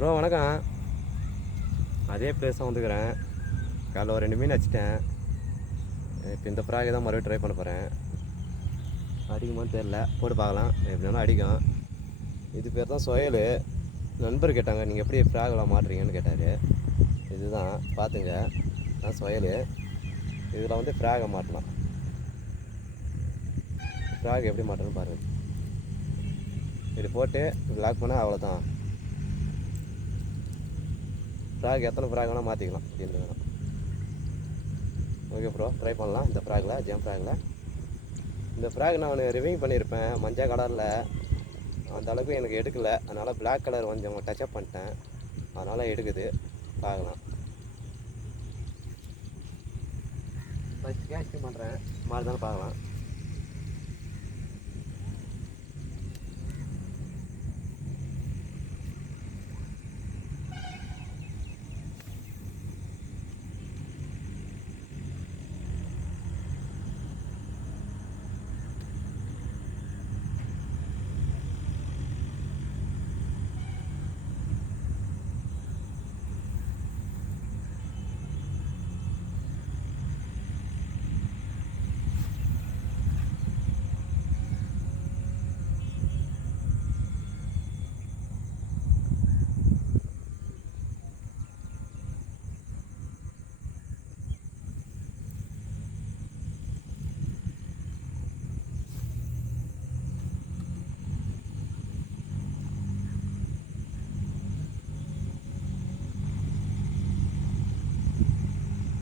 Bro வணக்கம். அதே place தான் வந்துக்கிறேன். காலைல ஒரு 2 மீன் வச்சுட்டேன். இப்போ இந்த ஃப்ராகை தான் மறுபடியும் ட்ரை பண்ண போகிறேன். அடிக்குமான்னு தெரில, போட்டு பார்க்கலாம். எப்படினாலும் அடிக்கும். இது பேர் தான் சொயல். நண்பர் கேட்டாங்க, நீங்கள் எப்படி ஃப்ராகெலாம் மாட்டுறீங்கன்னு கேட்டார். இதுதான் பார்த்துங்க, தான் சொயல். இதில் வந்து ஃப்ராகை மாட்டலாம். ஃப்ராக் எப்படி மாட்டணும்னு பாருங்கள். இப்படி போட்டு லாக் பண்ணால் அவ்வளோதான். ஃப்ராக் எத்தனை ஃப்ராக் வேணால் மாற்றிக்கலாம். இந்த வேணும். ஓகே ப்ரோ, ட்ரை பண்ணலாம் இந்த ஃப்ராகில், ஜெம் ஃப்ராகில். இந்த ஃப்ராக் நான் ரிவ்யூ பண்ணியிருப்பேன் மஞ்சள் கலரில். அந்த அளவுக்கு எனக்கு எடுக்கலை, அதனால் பிளாக் கலர் கொஞ்சம் டச்சப் பண்ணிட்டேன். அதனால் எடுக்குது, பார்க்கலாம். ஃபஸ்ட் கேஸ்டிங் பண்ணுறேன், மாதிரி தானே பார்க்கலாம்.